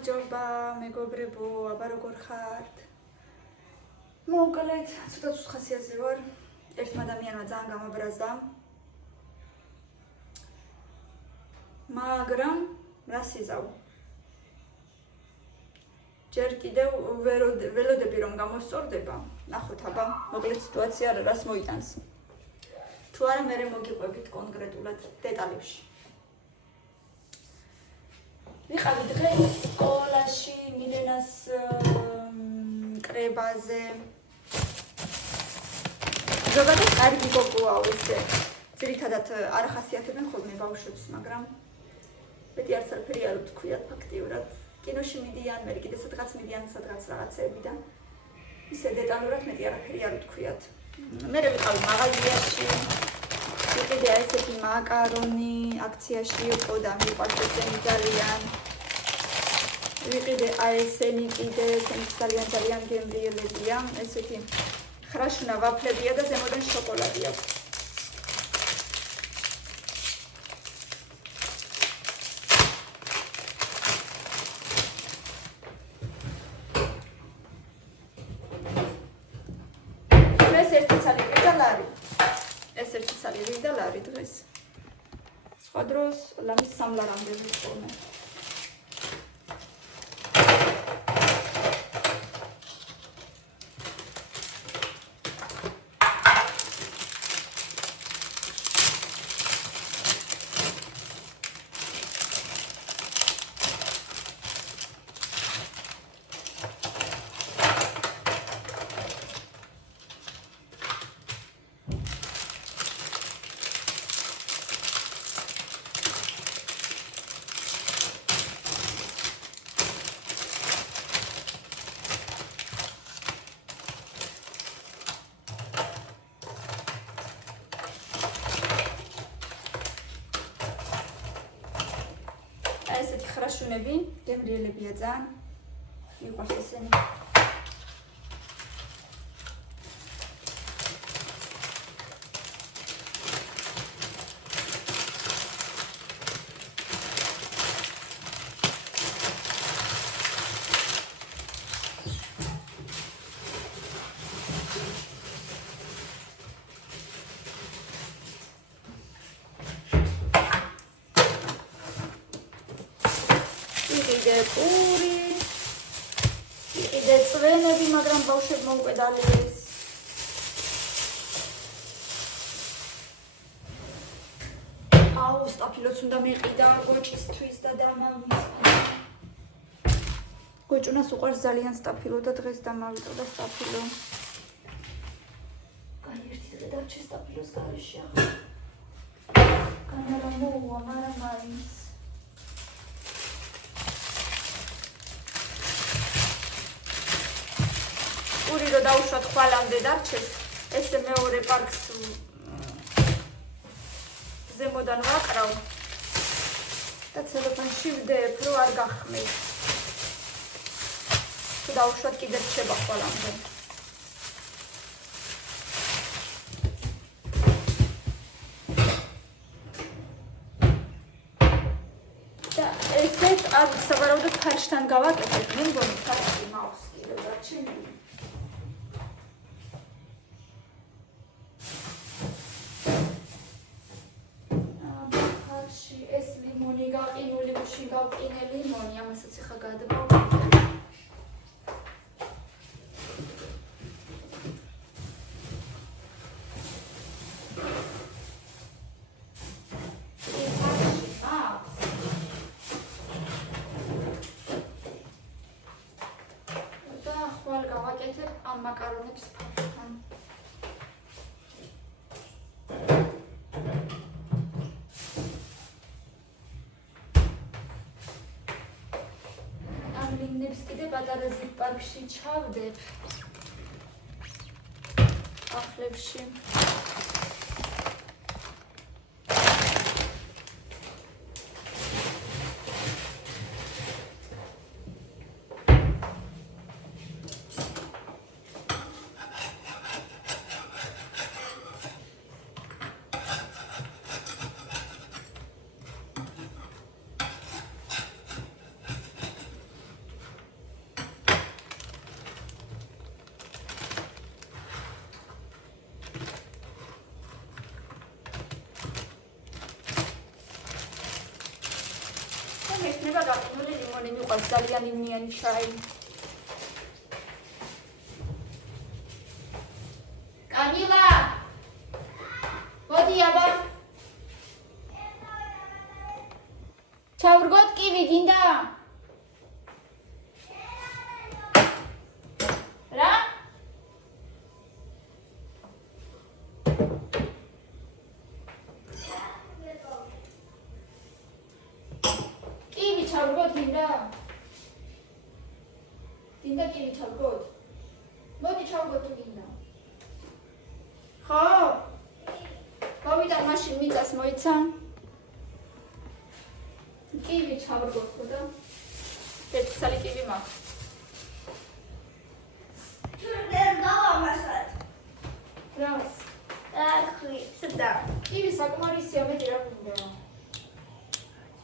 გამარჯობა, მეგობრებო, აბა როგორ ხართ? მოკლედ, ცოტა ხასიათზე ვარ. ერთმა ადამიანმა ძალიან გამაბრაზდა. მაგრამ რა სიზავ? ჯერ კიდევ ველოდები რომ გამოსწორდება. ნახოთ აბა, მოკლედ სიტუაცია რას მოიტანს. თუ არა მე მოგიყვებით კონკრეტულად დეტალებში. ვიყავი დღეს სკოლაში მილენას კრებაზე. ზოგადად კარგი გოგოაო ესე. ძირითადად არ ახასიათებენ ხოლმე ბავშვებს, მაგრამ მეტი არც არაფერი არ ვთქვიათ ფაქტიურად. კინოში მიდიან, მე კიდე სადღაც მიდიან, სადღაც რაღაცები და ისე დეტალურად მეტი არაფერი არ ვთქვიათ. მე ვიყავი მაღაზიაში. ვიყიდე ესეთი მაკარონი აქციაში იყო და მიყვარს ესენი ძალიან. ვიყიდე ესენი კიდე ესენი ძალიან გემრიელებია. ესეთი ხრაშუნა ვაფლებია და ზემოდან შოკოლადი აქვს. ეს ერთი ცალი ვიდა ლარი დღეს. სხვა დროს ლამის სამლარამდე ვიყოლმე. ესეთი ხრაშუნები გემრიელებია ძალიან. მიყვარს ესენი. იყიდე პური, იყიდე წვენები, მაგრამ ბავშვებმა უკვე დალიეს. აუ, სტაფილოც უნდა მეყიდა გოჭისთვის და დამავლის. გოჭუნას უყვარს ძალიან სტაფილო და დღეს დამავიტო სტაფილო. კაი, ერთი დღე დარჩა სტაფილოს გარეშე ახლა. კანარა მოუვა, მაგრამ მაინც. პური რო დაუშვათ ხვალამდე დარჩეს, ესე მეორე პარკს ზემოდან ვაკრავ და ცელოფანში ვდებ, რო არ გახმეს. თუ დაუშვათ კიდე რჩება ხვალამდე. და ესეც არ სავარაუდოდ ფარშთან გავაკეთებ, მე მგონი ფარში მაქვს კიდევ დარჩენილი. გაყინული გუში გავყინე ლიმონი, ამასაც ახლა გადმოვიდე. და ხვალ გავაკეთებ ამ მაკარონებს ფარშთან. ლინებს კიდე პატარა ზიპ პარკში ჩავდებ. ახლებში. მოყავს ძალიან იმნიანი შაი. კამილა! მოდი აბა. ჩავრგოთ კივი გინდა? რა? კივი ჩავრგოთ გინდა? გინდა კივი ჩავრგოთ? მოდი ჩავრგოთ თუ გინდა. ხო? მოვიდა მაშინ მიწას მოიცა. კივი ჩავრგოთ ხო და? ერთი ცალი კივი მაქვს. რას? სდა. კივი საკმარისია, მეტი რა გინდა?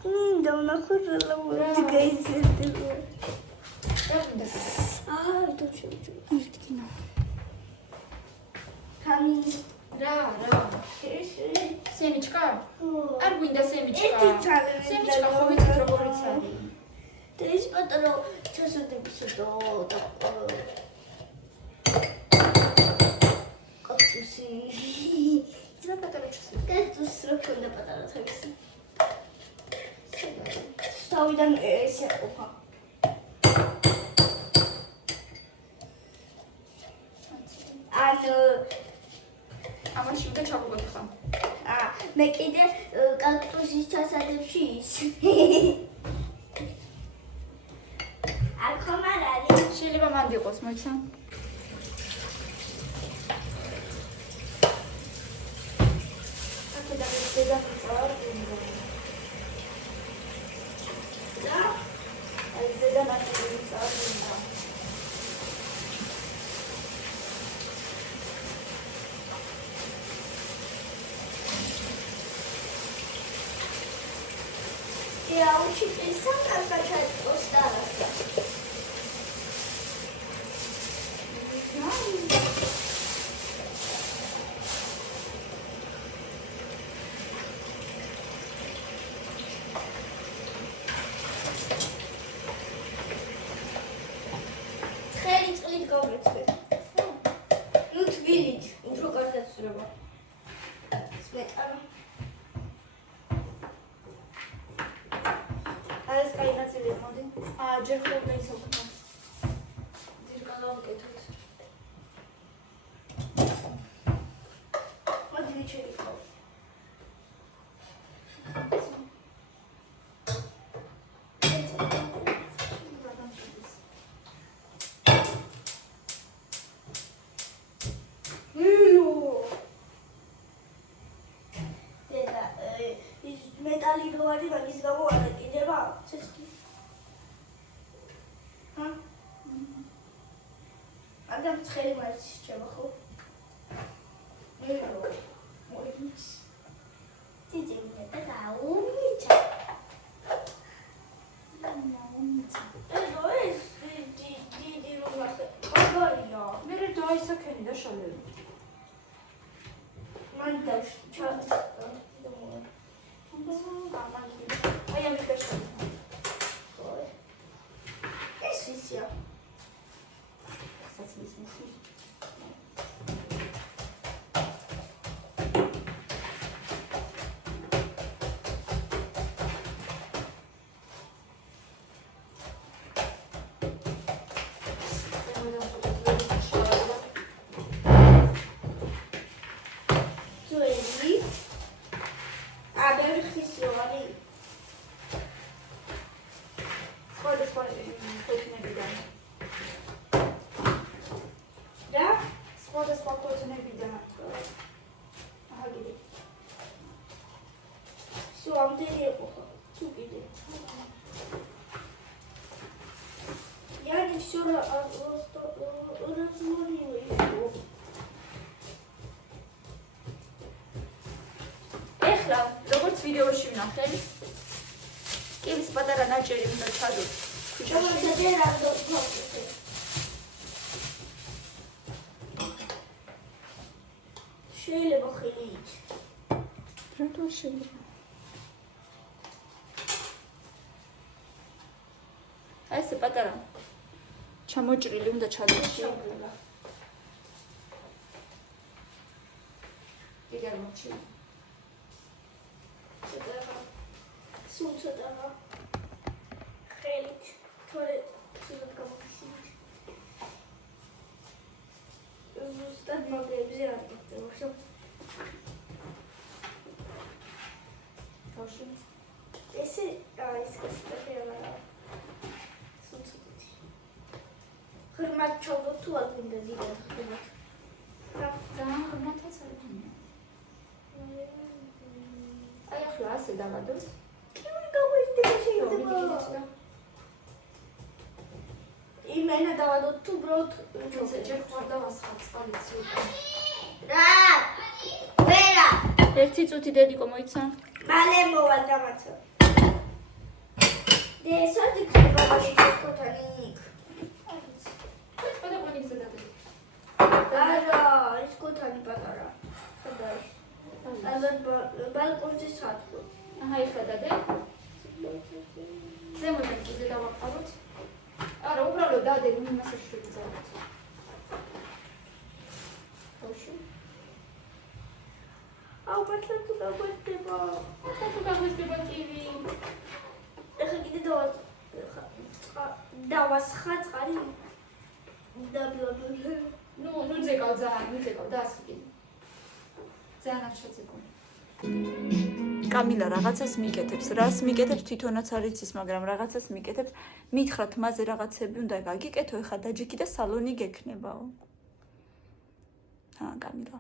გინდა ვნახოთ რა გაიზარდება. რა გინდა? თუ შევჭრა. ერთი კინო. კამი. რა? სემიჩკა? არ გვინდა სემიჩკა. ერთი ცალი. სემიჩკა ხო ვიცით როგორიც არის. და ის პატარა ჩასადებისა და კაქტუსი. რა პატარა ჩასადება? კაქტუსი რა ქონდა პატარა თავისი. თავიდან ეს იყოფა. ამაში უნდა ჩავრგოთ ხა. მე კიდე კაქტუსის ჩასადებში ის. არ ხომ არ არის? შეიძლება მანდ იყოს, მოიცა? აქედან ეს დედაფიცა არ გინდა. რა? აი დედანაცვლიც არ გინდა. Я учитель сам качает усталость. Ცხელი წყლით გავვრეცვით. ნუ თბილით, უფრო კარგად ვსრება. სვეტანა. ეს კაი ნაწილია, მოდი. ჯერ ხოლმე ის ოკნა. ძირკალა ვკეთოთ. მოდი ვიჩერიკო. მეტალი რო არის, მაგის გამო არ ეკიდება ცესკი. აგამ ცხელი მაინც რჩება ხო? მოიც. დიდი მეტა გაუმიჩა. ეს დიდი რო მახე. ყაბარია. მე დაისაქენი და შალები. მან ჩა აი ამის გაშალე. ეს ისია. სასმის მუში. ეხლა როგორც ვიდეოში ვნახე კივის პატარა ნაჭერი უნდა ჩადოთ ქუჩაში შეიძლება ხელით რატო შეიძლება რაღაცა პატარა ჩამოჭრილი უნდა ჩადეში. კიდე არ მოჩი. სულ ცოტაა. ხელით თორე ცუდად გამოგიხსენეთ. ზუსტად მაგებზე არ გიხდება, ხო? თავში. ესე ეს კასტაფერა. სულ ცოტათი. ღრმად ჩავდოთ თუ არ გინდა ზიგად ღრმად. ძალიან ღრმათაც არის. აი ახლა ასე დავადოთ. კიური გამოიხდება შეიძლება. იმენა დავადოთ თუ ბროდ თუმცა ჯერ ხარ დავასხათ წყალიც უკვე. რა! ვერა! ერთი წუთი დედიკო მოიცა. მალე მოვა დამაცა. დესოდი ქებაში კოთანი. ყველა კონიქზე დადე. არა, ის კოთანი პატარა. სადაა? ალბათ ბალკონზე სათქო. აჰა, ეხლა დადე. ზემოდან კიდე დავაყაროთ. არა, უბრალოდ დადე, იმასე შვიდი ძალით. თავში. აუ, მართლა თუ გაგვეცდება. თუ გაგვეცდება კივი. ეხლა კიდე დავასხა წყარი. დაბლობლე. ნუ ძეკავ ძალიან, ნუ ძეკავ, დაასხი. ძალიან არ შეძეკო. კამილა რაღაცას მიკეთებს, რას მიკეთებს თვითონაც არ იცის, მაგრამ რაღაცას მიკეთებს. მითხრათ მასზე რაღაცები უნდა გაგიკეთო, ეხლა დაჯექი და სალონი გექნებაო. კამილა.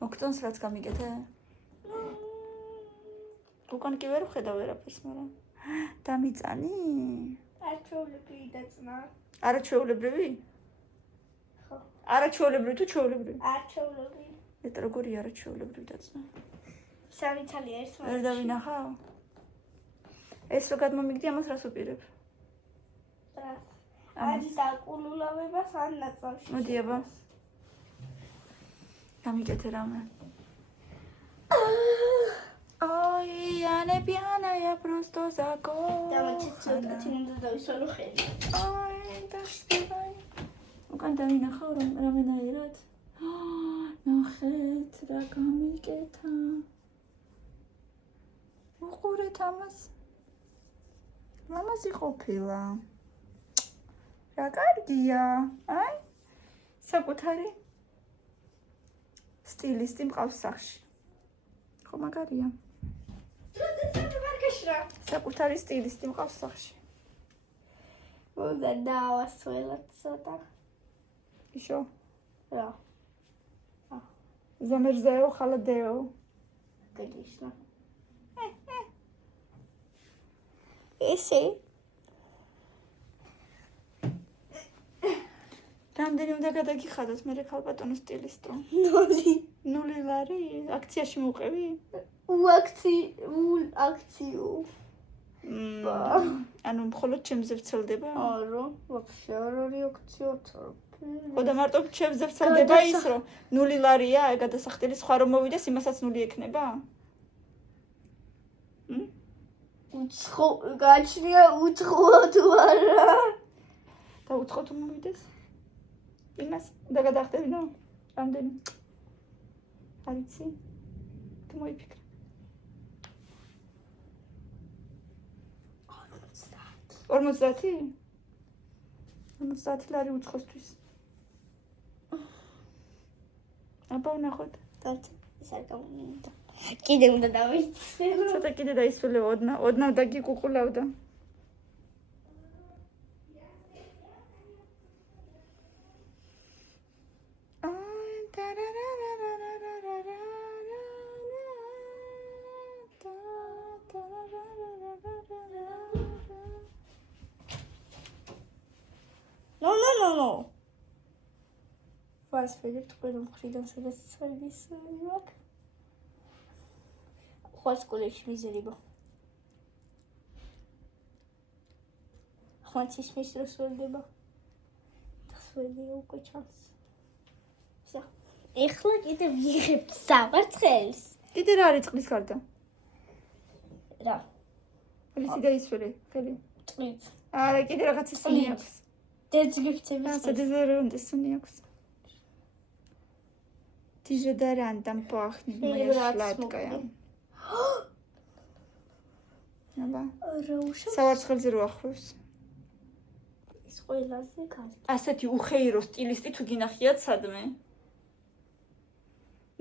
მოგწონს რაც გამიკეთე? უკან კი ვერ ვხედავ ვერაფერს, მაგრამ დამიწანი? არჩეულებრივი დაწნა. არაჩვეულებრივი? ხო. არაჩვეულებრივი თუ ჩვეულებრივი? არჩეულებრივი. ეს როგორი არაჩვეულებრივი დაწნა? სამი ცალია ერთმანეთში. ვერ დავინახავ? ეს რო გადმომიგდი, ამას რას უპირებ? ან დაკულულავებას, ან ნაწავში. მოდი აბა. გამიკეთე რამე. Ой, я не пьяная, я просто закон. დამაჩეცოთ, უნდა დავისვარო ხელი. Ой, დაშტევай. უკან დავინახავ რამენაირად? ნახეთ, რა გამიკეთა. უყურეთ ამას. ლამაზი ყოფილა. რა კარგია, აი? საკუთარი სტილისტი მყავს სახში. ხო მაგარია. საკუთარი სტილისტი მყავს სახში. უნდა დავასველოთ ცოტა. ისო? რა? Замерзаю, холодею. Конечно. Ესე? რამდენი უნდა გადაგიხადოთ მე ქალბატონო სტილისტო? 0. 0 ლარი? აქციაში მოვყევი? აქციო. ანუ მხოლოდ ჩემზე ვრცელდება? არა, вообще არ არის აქციო წარფი. ხო და მარტო ჩემზე ვრცელდება ის რომ 0 ლარია, გადასახდელი სხვა რომ მოვიდეს, იმასაც 0 ექნება? უცხო, გაჩნია უცხოა თუ არა? და უცხო თუ მოვიდეს? იმას და გადახდებინო? რამდენი? არ იცი? თუ მოიფიქრე. 50? 50 ლარი უცხოსთვის. აბა ვნახოთ. ეს არ გამომიდა. კიდე უნდა დავიცილო. ცოტა კიდე დაისრულე ოდნავ დაგიკუყულავდა. No. Vas vedem თქვენ მხრიდან სადაც ცალის ვაკ. ხო სკოლაში მიზერიბო. ხანცის მისროს ველდება. დასველი უკვე ჩანს. ეხლა კიდე ვიღებთ სამარცხელს. კიდე რა არის წყლის გარდა? რა? ისი და ისველი, ხელი. ტყით. არა, კიდე რაღაცა სუნი აქვს. დეძგიფცების. ასე დეზერუნდა სუნი აქვს. Diese da random pachnet moja sladkая. აბა. სავარცხელზე რო ახლოს. ის ყველაზე კარგი. ასეთი უხეირო სტილისტი თუ გინახიათ სადმე?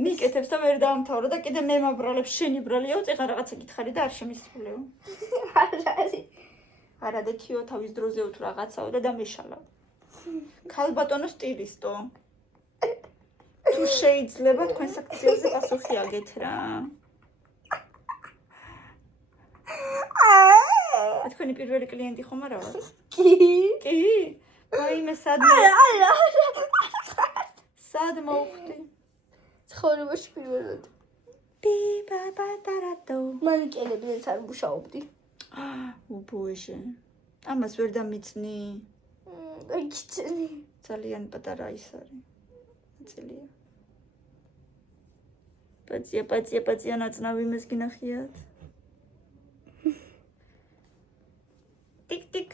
მიკეთებს და ვერ დაამთავრა და კიდე მე მაბრალებ შენი ბრალიო, წეღა რაღაცა გითხარი და არ შემისრულეო. არა და თიო თავის დროზეო თუ რაღაცაო და დამეშალავ. ქალბატონო სტილისტო. თუ შეიძლება თქვენ საქციელზე პასუხი აგეთ რა. თქვენი პირველი კლიენტი ხომ არა ვარ? კი. კი. ვაიმე სად მოვხვდი? ცხოვრებაში პირველად. პიპაპატარატო. მანკენებზეც არ მუშაობდი. უბოეშე. ამას ვერ დამიწნი. გიცნი. ძალიან პატარა ის არის. ნაწილია. პაცია ნაცნავი იმას გინახიათ. ტიკ.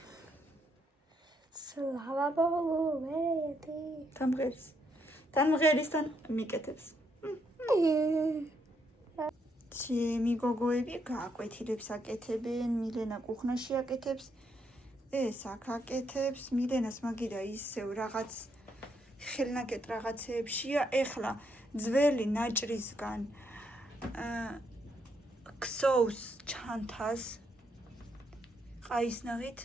სლავა ბოგუ, ვერედი. თანმღერისთან მიკეთებს. ჩემი გოგოები გააკვეთილებს აკეთებენ, მილენა კუხნაში აკეთებს. ეს აქ აკეთებს, მილენას მაგიდა ისევ რაღაც ხელნაკეთ რაღაცეებშია. ეხლა ძველი ნაჭრისგან ქსოვს ჩანთას ყაისნაღით.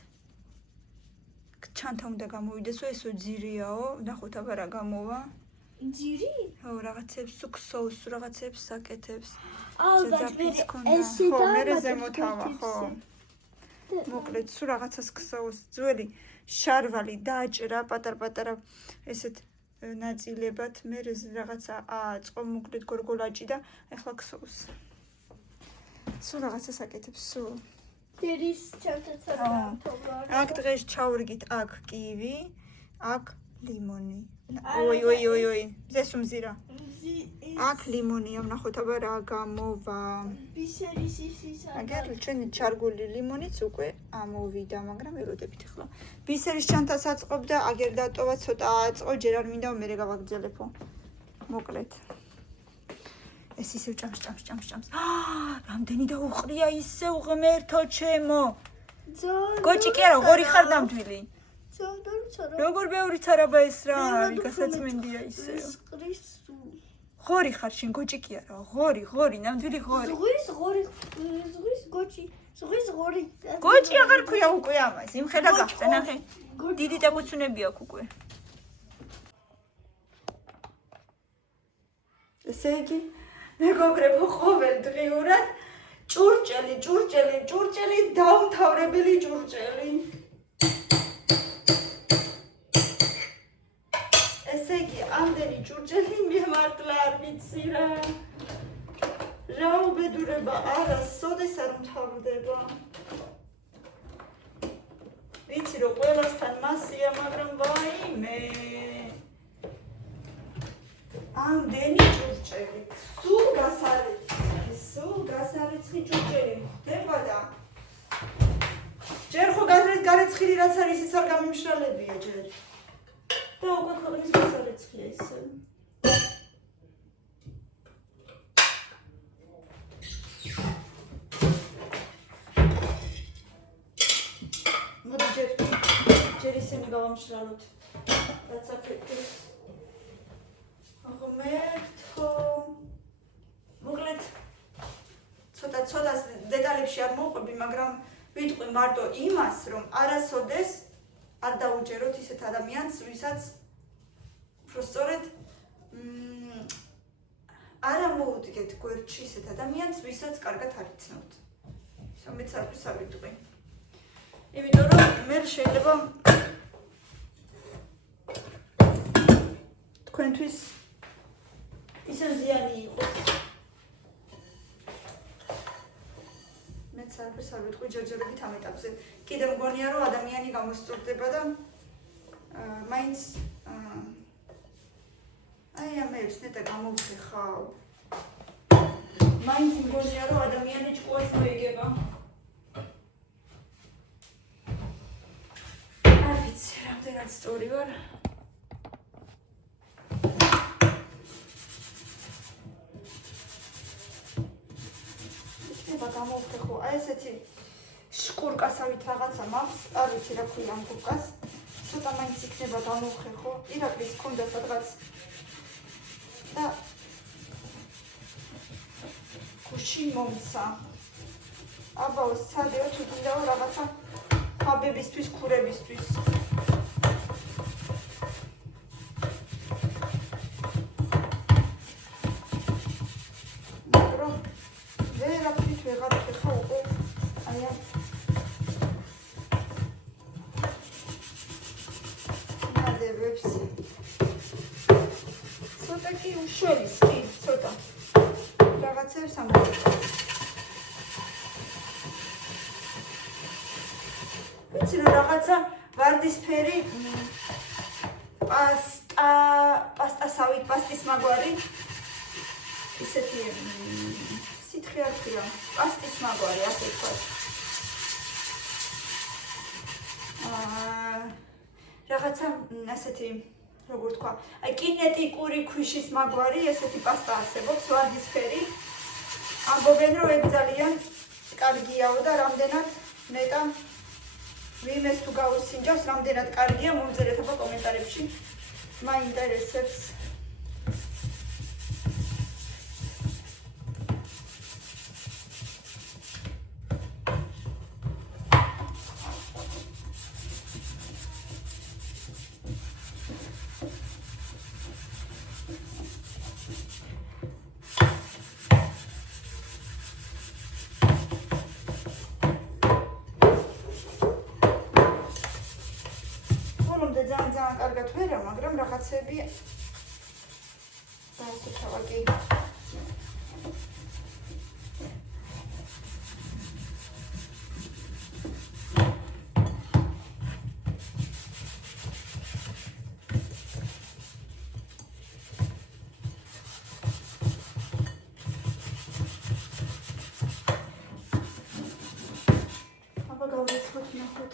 ჩანთა უნდა გამოვიდესო, ესო ძირიაო, ნახოთ აბა რა გამოვა. ძირი? ხო, რაღაცებს ქსოვს, რაღაცებს აკეთებს. ალბათ ესე და მე ზემოთავა, ხო. მოკლედ, სულ რაღაცას ქსოვს. ძველი შარვალი დააჭრა პატარ-პატარა ესეთ ნაწილებად, მე რაღაცა ააწყო, მოკლედ გორგოლაჭი და ეხლა ქსოვს. სულ რაღაცას აკეთებს, სულ. დერის ჩანთაც არ გამთოვლა. აქ დღეს ჩავრგით, აქ კივი, აქ ლიმონი. ой, ზესუმზირა. აქ ლიმონია, ნახოთ აბა რა გამოვა. ბისერის ისისა. აგერ ჩვენი ჩარგული ლიმონიც უკვე ამოვიდა, მაგრამ ელოდებით ახლა. ბისერის ჩანთას აწყობ და აგერ დატოვა ცოტა აწყო, ჯერ არ მინდა მე გავაგრძელებო. მოკლედ. ეს ისევ ჭამს. რამდენი დაუყრია ისევ ღმერთო ჩემო. გოჭი კი არა, ღორი ხარ ნამდვილი. როგორ ბევრიც არაბა ეს რა არის, გასაწმენდია ისევ. ღორი ხარ შენ, გოჭი კი არა, ღორი, ნამდვილი ღორი. ზღვის გოჭი. გოჭი აღარ ქვია უკვე ამას, იმხედა გახდა, ნახე. დიდი დაგუცუნები აქვს უკვე. ესე იგი, მეგობრებო, ყოველდღიურად ჭურჭელი, დაუმთავრებელი ჭურჭელი. ესე იგი, ამდენი ჭურჭელი მემართლა არ ვიცი რა. რა უბედურება, არა, სოდეს არ მთავრდება. ვიცი რომ ყველასთან მასია, მაგრამ ვაიმე. ამდენი ჭურჭელი, სულ გასარეცხი ჭურჭელი ხდება და ჯერ ხო გარეცხილი რაც არის ის არ გამიმშრალებია ჯერ. და უკვე ქვეყნის გასარეცხია ისე. მოდი ჯერ ისინი გავამშრალოთ. რაც აფეთქეს. ღმერთო. მოკლედ ცოტა დეტალებში არ მოვყვები, მაგრამ ვიტყვი მარტო იმას, რომ არასოდეს არ დაუჯეროთ ისეთ ადამიანს, ვისაც უბრალოდ არ ამოუდგეთ გვერდში ისეთ ადამიანს, ვისაც კარგად არ იცნობთ. სამეც არ ვიტყვი. იმიტომ რომ მე შეიძლება თქვენთვის ისე ზიანი იყოს. მეც არ ვიტყვი ჯერჯერობით ამ ეტაპზე. კიდევ მგონია რომ ადამიანი გამოსწორდება და მაინც აი ამებს ნეტა გამოვხეხავ. მაინც მგონია რომ ადამიანი ჭკუას მოიგება. ვიცი, რამდენად სწორი ვარ. იქნება გამოვხე ხო, აი ესეთი შკურკასავით რაღაცა მაქვს, არ ვიცი რა ქვია ამ გურკას. ცოტა მაინც იქნება გამოვხე ხო, ირაკლის ქონდა სადღაც და გუში მომცა. აბაო, სცადეო თუ გინდაო რაღაცა ხაბებისთვის, ქურებისთვის. მაგრამ ვერაფრით ვეღარ ხეხა უკვე აი ამ ნადებებს. ცოტა კი უშველის, კი, ცოტა. რაღაცებს ამოვიდა. ვიცი რომ რაღაცა ვარდისფერი პასტასავით, პასტის მაგვარი ისეთი სითხე არ ქვია, პასტის მაგვარი, ასე ვთქვათ. რაღაცა ასეთი, როგორ თქვა, აი კინეტიკური ქვიშის მაგვარი, ესეთი პასტა არსებობს, ვარდისფერი. ამბობენ რომ ეგ ძალიან კარგიაო და რამდენად ნეტა ვიმეს თუ გაუსინჯავს, რამდენად კარგია, მომწერეთ აბა კომენტარებში. მაინტერესებს. ძალიან კარგად ვერა, მაგრამ რაღაცები დაასუთავა კი. აბა გავიწყოთ ნახოთ.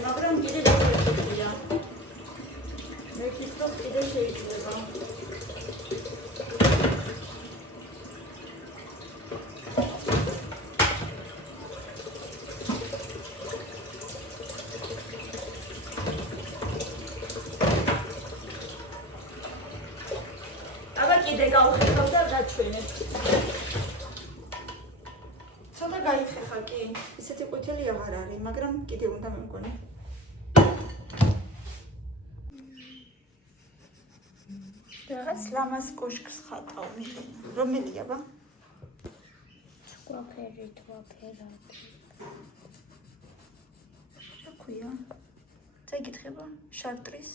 მაგრამ კიდე შეიძლება. მე ვფიქრობ, კიდე შეიძლება. აბა კიდე გავხეხავ და გაჩვენებ. ცოტა გაიხეხა კი. ისეთი ყვითელი აღარ არის, მაგრამ კიდე უნდა მემგონი. რაღაც ლამას კოშკს ხატავ მიხენა. რომელი აბა? სხვა ფერით ვაფერად. რა ქვია? წაიკითხება შარტრის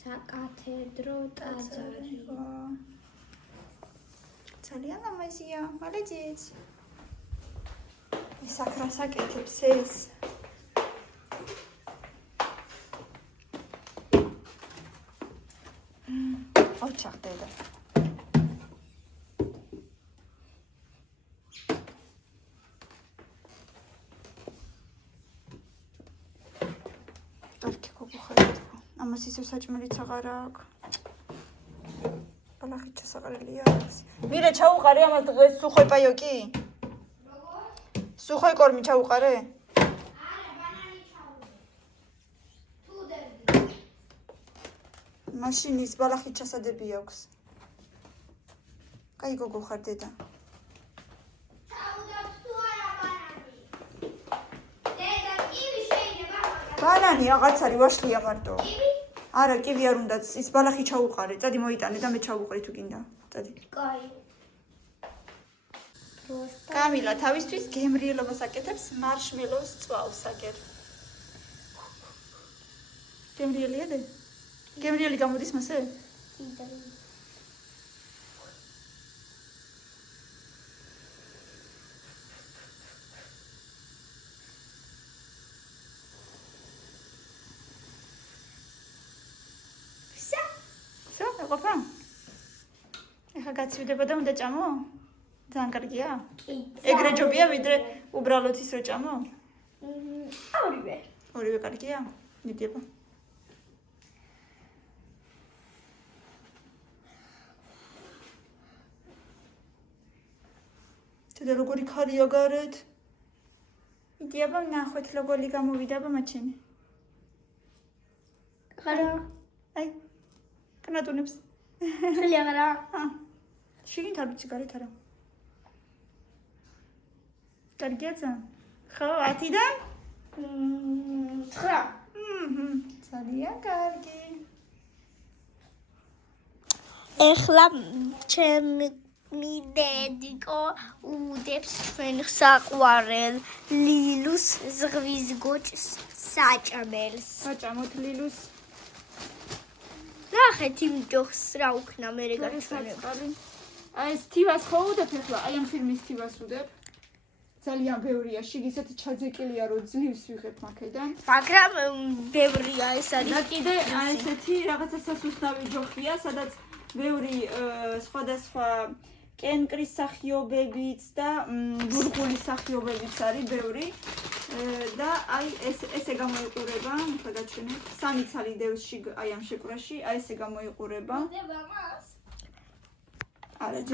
საკათედრო ტაძარი. ძალიან ლამაზია. молодец. ის აკრას აკეთებს ეს. ოჩახდედა. კარგი გოგოხარეთ. ამას ისევ საჭმელიც აღარ აქვს. ბალახით ჩასაყრელია ეს. მირე ჩაუყარე ამას დღეს სუხოი პაიო კი? სუხოი კორმი ჩაუყარე? არა, ბანანი ჩაუყარე. თუ დებდი. მაშინ ის ბალახით ჩასადები აქვს. კაი გოგო ხარ დედა. ჩაუდებ თუ არა ბანანი. დედა კივი შეიძლება მაგას. ბანანი რაღაც არის ვაშლია მარტო. კივი? არა, კივი არ უნდა, ის ბალახი ჩაუყარე. წადი მოიტანე და მე ჩავუყრი თუ გინდა. წადი. კაი. კამილა თავისთვის გემრიელობას აკეთებს მარშმელოს წვავს აგერ. გემრიელია დე? გემრიელი გამოდის მასე? კიდევ. Всё? ყოფა? ეხა გაცივდება და უნდა ჭამო? ძალიან კარგია? ეგრე ჯობია ვიდრე უბრალოდ ის რო ჭამო? ორივე. ორივე კარგია? მიდიება. და როგორი ქარია გარეთ? მიდიება ნახვეთ როგორი გამოვიდა ბამაჩენი. ხარა. აი. კნატუნებს. ხელი აღარა. შიგნით არ ვიცი გარეთ არა. კარგია ძალიან. ხო, 10-დან? 9. ძალიან კარგი. ეხლა ჩემი მიდედიკო უდებს ჩვენ საყვარელ ლილუს ზღვის გოჭს საჭამელს. ვაჭამოთ ლილუს. ნახეთ იმ ჯოხს რა უქნა მე გაჩვენებ. აი ეს თივას ხო უდებ ეხლა? აი ამ ფილმის თივას უდებ. ძალიან ბევრია, შიგ ისეთი ჩაძეკილია, რომ ძლივს ვიღებ აქედან. მაგრამ ბევრია ეს არის. და კიდე აი ესეთი რაღაცა სასუსტავი ჯოხია, სადაც ბევრი სხვადასხვა კენკრის სახიობებიც და ბურღულის სახიობებიც არის ბევრი. და აი ესე გამოიყურება, ახლა გაჩვენებ. 3 ცალი დევს შიგ აი ამ შეკვრაში, აი ესე გამოიყურება.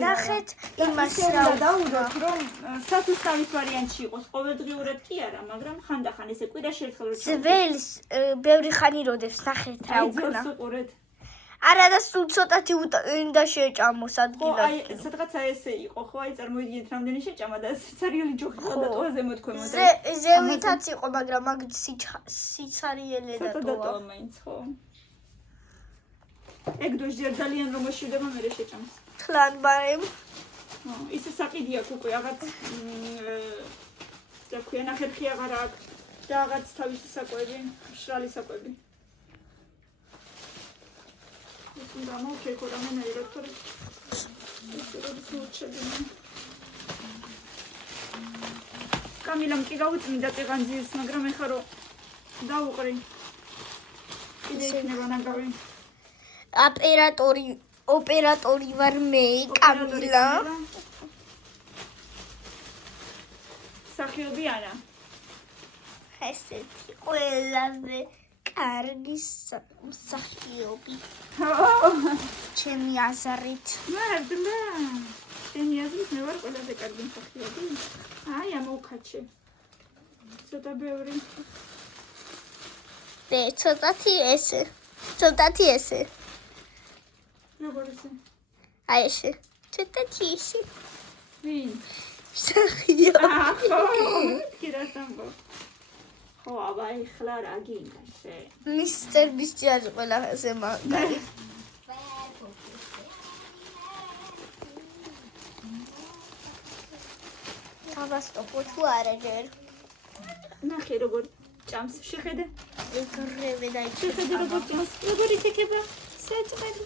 ნახეთ იმას რა დავუდოთ, რომ სასუსტავის ვარიანტი იყოს. ყოველდღიურად კი არა, მაგრამ ხანდახან ესე კვირაში ერთხელ რო ძველს ბევრი ხანი როდებს ნახეთ რა უკნა. უყურეთ. არა და სულ ცოტათი უნდა შეჭამოს ხო, ადგილად. აი სადღაცა ესე იყო, ხო, აი წარმოიდგინეთ რამდენი შეჭამა და ცარიელი ჯოხი და ტოაზე მოთქვემოდა. ზევითაც იყო, მაგრამ მაგ სიცარიელე და ცოტა დატოვა მაინც, ხო. ეგ დოჟჯერ ძალიან რომ მოშივდება მე შეჭამს. ხლან ბარემ. ისე საყიდი აქვს უკვე რაღაც და ქვია ნახერხი აღარ აქვს და რაღაც თავისი საკვები, მშრალი საკვები. ეს უნდა მოვჩეკო რამენერად თორე ესე როდის მოვჩებინე. კამილამ კი გაუწმინდა წეღანძირს, მაგრამ ეხლა რომ დაუყრი. კიდე იქნება ნაგავი. ოპერატორი ვარ მე, კამილა. სახიობი არა. ესეთი ყველაზე კარგი სახიობი. ჩემი აზრით. მართლა. ჩემი აზრით მე ვარ ყველაზე კარგი სახიობი. აი ამოუქაჩე. ცოტა ბევრი. და ცოტათი ესე. როგორ ისე? აი ესე. ცოტათი ესე. ვინ? სახიობი. ხო, კიდასამბო. ხო, აბა ეხლა რა გინდა შე? მისტერის ჯაჭვ ყველაზე მაგარი. ავასტოპო თუ არა ჯერ. ნახე როგორ ჭამს, შეხედე. ეგრევე და შეხედე როგორ ჭამს, როგორ ითიქება. საჭმელი.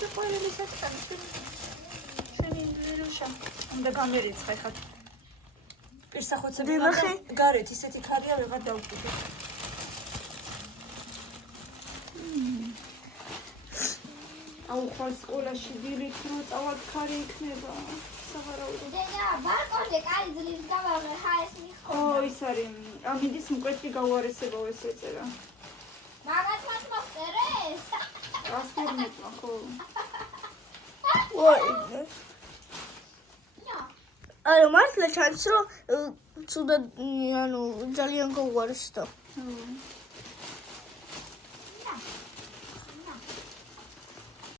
შეყვარელი საჭმელი. შენი ვირუშა. უნდა გამერიცხა ხა. პირსახოცები მაგრამ გარეთ ისეთი ქარია ვეღარ დავუკვირდე. აუ ხვალ სკოლაში დილით რო წავალ ქარი იქნება. საღარაუდო. დედა, ბარკოზე კაი ძლივს გავაღე, ხა ეს მიხო. ო, ის არის. ამინდის მკვეთრი გაუარესებო ეს ეწერა. მაგათ მას მოხერეს. ასფერმეტმა ხო. ой. არა მართლა ჩანს რომ ცუდად ძალიან გაუარესდა.